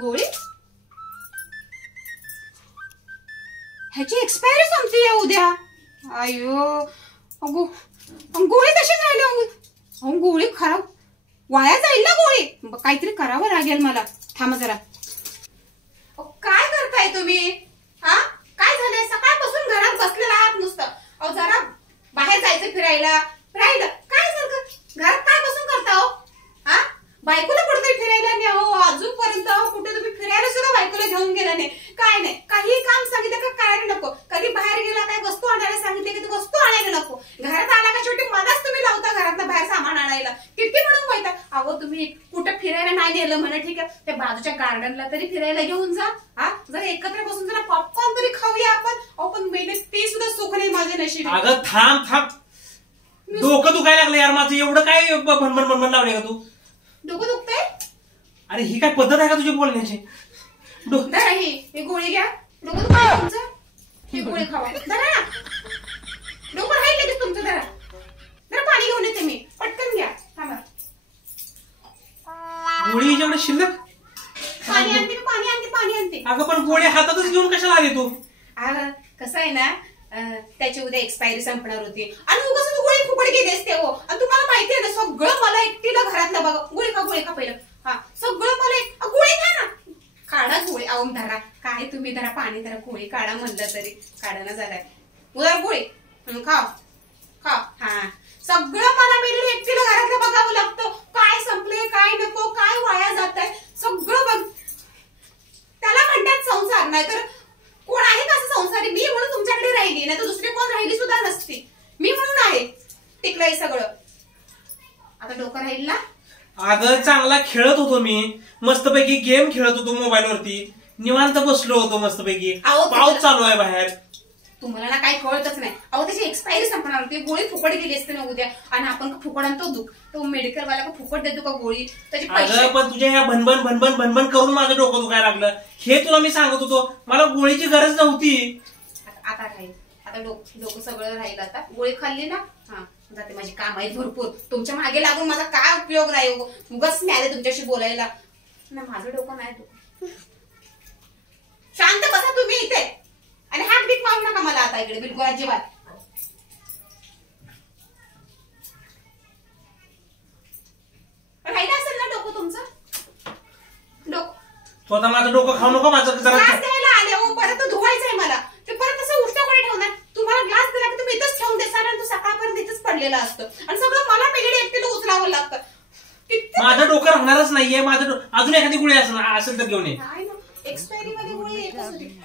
गोळी ह्याची एक्सपायरी संपते या उद्या. अयो अगो गोळी कशी राहिली. गोळी खराब वाया जाईल ना गोळी. काहीतरी करावं लागेल मला. थांबा जरा. काय करताय तुम्ही? हा काय झालंय? सकाळपासून घरात बसलेला आहात नुसतं. अहो जरा बाहेर जायचं फिरायला. राहिलं काय सारखं घरात काय बसून करता हो? हा बायकोला कुठेतरी फिरायला नाही हो. अजूनपर्यंत कुठे तुम्ही फिरायला सुद्धा बायकोला घेऊन गेला नाही. काय नाही काही काम सांगितलं का करायला नको. कधी बाहेर गेला काय वस्तू आणायला सांगितले की वस्तू आणायला नको. घरात आला का शेवटी मलाच तुम्ही लावता घरातनं बाहेर सामान आणायला. किती म्हणून माहिती. अहो तुम्ही कुठं फिरायला नाही नेलं म्हणा ठीक आहे त्या बाजूच्या गार्डनला तरी फिरायला घेऊन जा. हा जरा एकत्र बसून जरा पॉपकॉर्न तरी खाऊया आपण. अहो पण मेले ते सुद्धा सुख नाही माझे नशीब. अगं थांब थांब डोकं दुखायला लागलं यार माझं. एवढं काय भणभण भणभण लावले का तू? डोकं दुखतंय? अरे ही काय पद्धत आहे का तुझी बोलण्याची? धरा ही गोळी घ्या. डोकं दुखतंय तुमचं? ही गोळी खावा. धरा ना डोकं राहील लगेच तुमचं. धरा जरा पाणी घेऊन येते मी. पटकन घ्या. थांबा. गोळी जेवढं शिल्लक. पाणी आणते पाणी आणते पाणी आणते. अगं पण गोळी हातातच घेऊन कशाला आली तू? कसं आहे ना त्याची उद्या एक्सपायरी संपणार होती आणि उगाच गोळी फुकट घेतेस ते हो. आणि तुम्हाला माहिती आहे ना सगळं मला एकटीला घरातलं बघा. गोळी खा पहिलं. हा सगळं मला गोळी खा ना. काढा गोळी. अहो धरा काय तुम्ही धरा पाणी धरा. गोळी काढा म्हणलं तरी काढा ना जरा. उद्या गोळी खा खा. हा सगळं मला मेलेलं एकटीला घरातलं बघावं लागतं. काय संपले काय नको काय वाया जात आहे सगळं बघ. त्याला म्हणतात संसार. नाही तर कोण आहे का असं संसारी? मी म्हणून तुमच्याकडे राहिली नाही तर दुसरी कोण राहिली सुद्धा नसती. मी म्हणून आहे टिकलं हे सगळं. आता डोकं राहील ना. अगं चांगला खेळत होतो मी. मस्तपैकी गेम खेळत होतो मोबाईल वरती. निवांत बसलो होतो मस्तपैकी. पाऊस चालू आहे बाहेर. तुम्हाला ना काही कळतच नाही. अहो त्याची एक्सपायरी संपणार होती. गोळी फुकट गेली असते ना उद्या. आणि आपण फुकट आणतो दुख तो मेडिकल वाला फुकट देतो का गोळी त्याची पैसे. पण तुझ्या ह्या भनभन भनभन भनभन करून माझं डोकं दुखायला लागलं. हे तुला मी सांगत होतो. मला गोळीची गरज नव्हती. आता राहील. आता डोकं सगळं राहील. आता गोळी खाल्ली ना. हा जाते. माझी काम आहेत भरपूर. तुमच्या मागे लागून माझा काय उपयोग नाही. उगाच मी आले तुमच्याशी बोलायला ना. माझं डोकं नाही दुखत. शांत बसा तुम्ही इथे आणि हात बीत मारू नका मला आता इकडे बिलकुल अजिबात. राहिलं असेल ना डोकं तुमचं. डोकं स्वतः माझं डोकं खाऊ नको. माझं जरा द्यायला आले हो. परत धुवायचंय मला. ते परत असं उष्टाकडे ठेवणार. तुम्हाला ग्लास दिला की तुम्ही इथंच ठेवून देणार आणि तो सकाळपर्यंत इथंच पडलेला असतं आणि सगळं मला मेलेलं एकटीला उचलावं लागतं. माझं डोकं राहणारच नाहीये. माझं अजून एखादी गोळी असेल तर घेऊन ये. एक्सपायरी मध्ये गोळी एकच होती.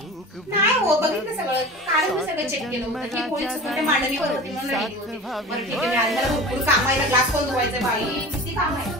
नाही हो बघितलं सगळं. कारण मी सगळं चेक केलं होतं. ही गोळी चुकून मांडणीवर होती म्हणून राहिली होती. बरं ठीक आहे. मी आल्याला भरपूर काम आहे. ग्लास कोण धुवायचं बाई किती काम आहे.